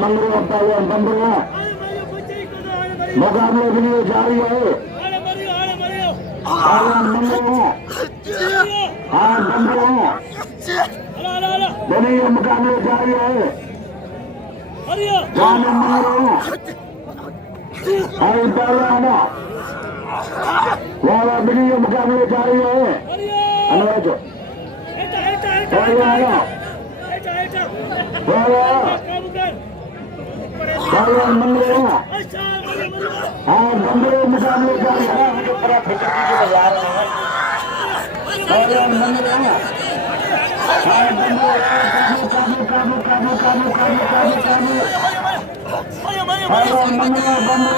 मंगरू पहलवान बंदरू मुकाबले के लिए जारी है। पहलवान मंगरू हाँ बंदरू दोनों ये मुकाबले जारी है। जानिब मंगरू हाँ पहलवान वाला भी ये मुकाबले जारी है। अनुराज पहलवान पहलवान मंगरू हाँ बंदरू मुकाबले जारी है। पहलवान मंगरू हाँ बंदरू काबू काबू काबू काबू काबू काबू पहलवान मंगरू बंदरू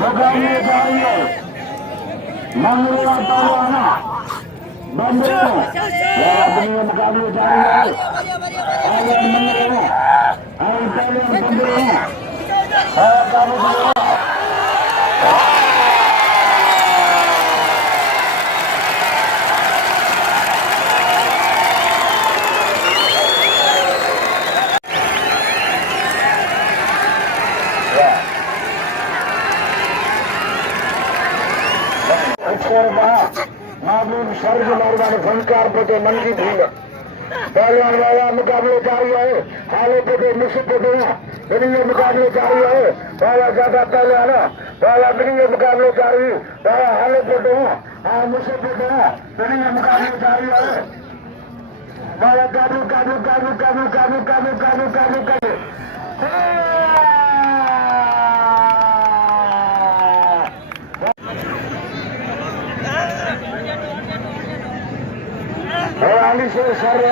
मुकाबले जारी है। मंगरू पहलवान बंदरू मुकाबले जारी है। पहलवान मंगरू हाँ पहलवान बंदरू हाँ काबू काबू मामून सर्ज मर्दान फनकार पटे मन की भीड़ पहलवान वाला मुकाबले जारी है। हाले पटे मुसब पटे बिनिये मुकाबले जारी है। वाला ज्यादा पहलवान वाला बिनिये मुकाबले जारी वाला हाले पटे हाँ मुसब पटे बिनिये मुकाबले जारी है। वाला काबू काबू काबू काबू काबू काबू काबू काबू काबू आली से सर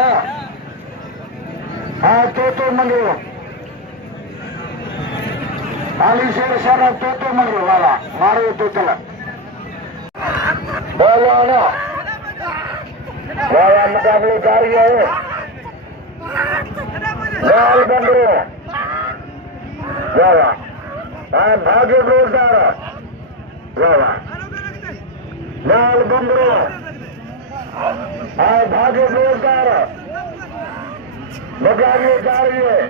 हाँ तो मंगरू आली से सर तो मंगरू वाला मारे तो चला बोलो ना वाला मुकाबले जारी है। लाल बंदरू वाला हाँ भाग्य रोजगार वाला लाल बंदरू हाँ भाग्य रोजगार मुकाबले जारी है।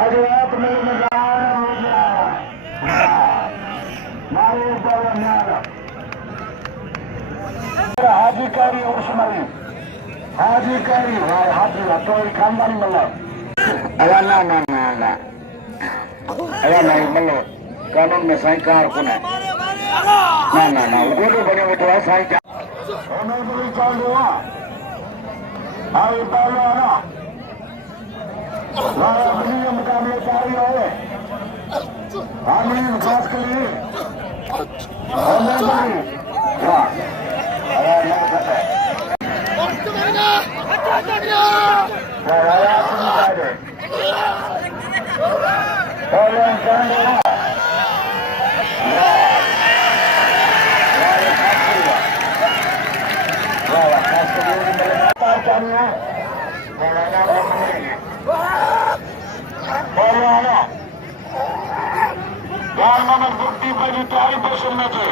आज रात में हाजीकारी उस्मानी हाजीकारी हाजी तो खानदानी मल्ला अरे ना ना ना ना अरे नहीं मल्लो कानून में साइकार कौन है ना ना ना वो तो बने वो तो है साइकार हमें तो चल रहा आई पहले ना वाला बनी मुकाबले जारी है। आमीन खास के लिए हमें बनी वाह अरे ना कहते वाला सुन जाए पहले जाने जान मोहम्मद गुट्टी पर तैयारी पोषण में थे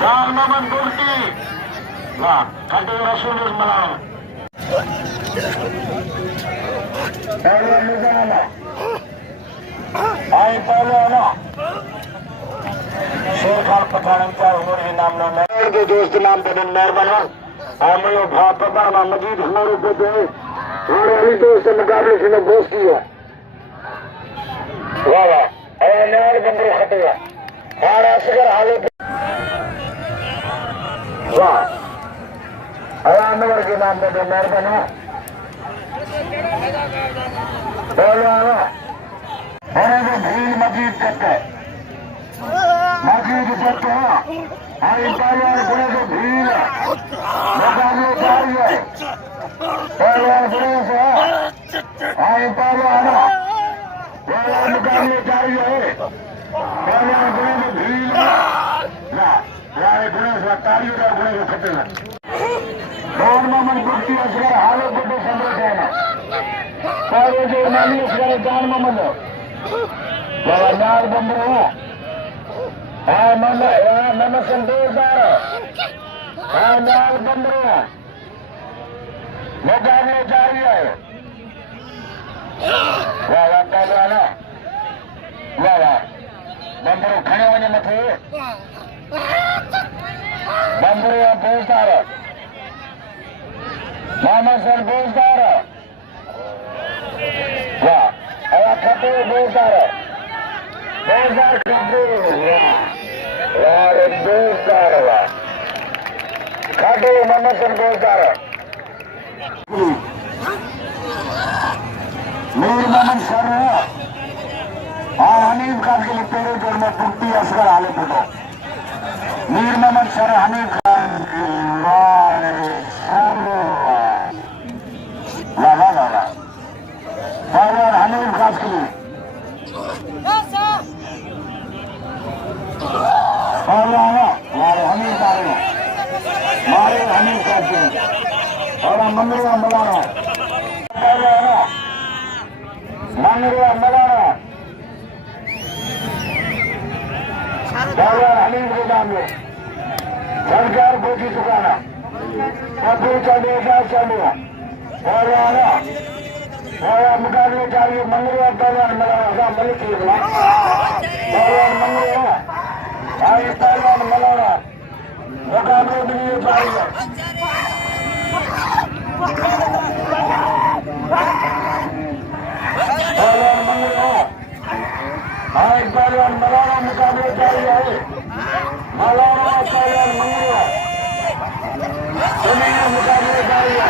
जान मोहम्मद गुट्टी ना खटे रसूल मलाम पहले निजाना आई पहले ना शेर खान पठान का उमर के नाम ना मेरे दोस्त नाम बदन मेहरबान आमियो भाप बाबा मजीद हमारे को दे और अली दोस्त मुकाबले से बोस किया वाह वाह अरे नार बंदर खटेगा और असगर हाले वाह अरे नगर के नाम बदन मेहरबान बोलो आना अरे वो भील मजीद करते मजीद करते हैं आई पहलवान बुढ़े से भील मुकाबले जारी है। पहलवान बुढ़े से आई पहलवान वाला मुकाबले जारी है। पहलवान बुढ़े से भील ना यार बुढ़े से तालियों का बुढ़े को खटे ना और मोहम्मद गुट्टी असगर हालों को तो संभल जाना पहले जो नानी असगर जान मोहम्मद वाला नार बंदर हो हाँ मम संतोषदार हाँ नाल बंदरा मुकाबले जारी है वाह वाह पहलवान वाह वाह बंदरो खड़े वञे मथे बंदरो बोलदार मामा सर बोलदार वाह अवा खपे बोलदार खपे वाह बोलदार वाह खाटो मामा सर बोलदार मीर मोहम्मद सर हनीफ खान के लिए पहले जोर में पुट्टी असगर हाले फुटो मीर मोहम्मद सर हनीफ खान वाह वाह वाह वाह पहलवान हनीफ खान के लिए पहलवान मारे हनीफ मारे हनीफ खान के लिए और मंगलवा मलाना पहलवान मंगलवा मलाना धालियार हनीफ के नाम में सरकार बोझी चुकाना कपू चले चले और मुकाबले जारी मंगलवा पहलवान मलाना मलिक पहलवान मंगलवा आई पहलवान मलाना मुकाबले के लिए जारी है पहलवान मंगलवा आई पहलवान मलाना मुकाबले जारी है मलाना पहलवान मंगलवा दोनों मुकाबले जारी है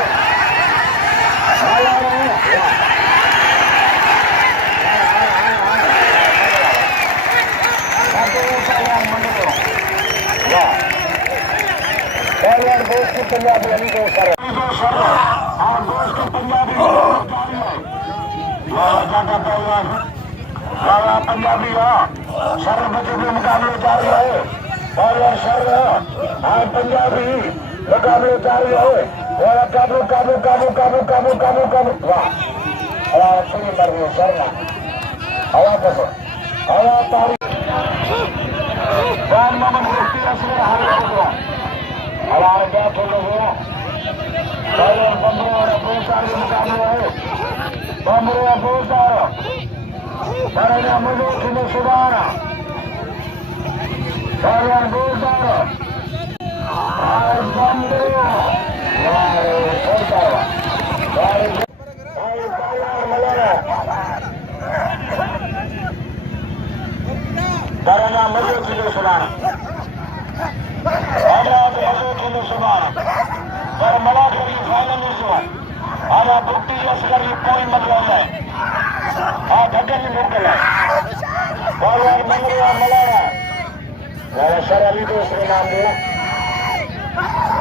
पहलवान दोस्त की पंजाबी अली को सर और दोस्त की पंजाबी पहलवान बाबा पंजाबी सर बच्चों के मुकाबले जारी है पहलवान सर हाँ पंजाबी मुकाबले जारी है और काबू काबू काबू काबू काबू काबू काबू वाह पूरी मर गई सर हवा कसो हवा तारी जान मोहम्मद कुश्ती असगर हाले फुटो हमारे क्या खोलो गया पहले बंदरों और बोलदार के मुकाबले है बंदरों और बोलदार बड़े मुझे तुम्हें सुधारा पहले बोलदार और बंदरों दरना मजे किलो सुधारा पर मलाखर की फाइनल में सुबह आला बुट्टी असगर ये कोई मतलब नहीं ढक्कन ही मुकल है पहलवान मंगलवा मलाना वाला सर अली दोस्त के नाम दिया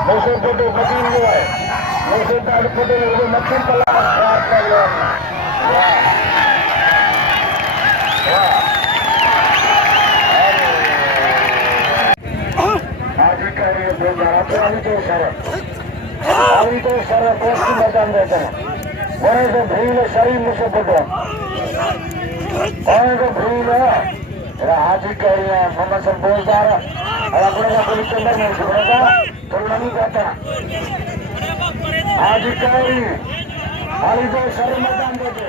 मुझसे फोटो बदीन जो है मुझसे ताड़ फोटो वो मक्खी पला अभी तो सर पोस्ट की मैदान रहते हैं वहीं से भील शरीर मुझसे फोटो वहीं से भील हाजी कह रही है मोहम्मद सर बोलदार और अपने का पुलिस के अंदर नहीं सुधरेगा तो नहीं कहता हाजी कह रही अली तो शरीर मैदान देते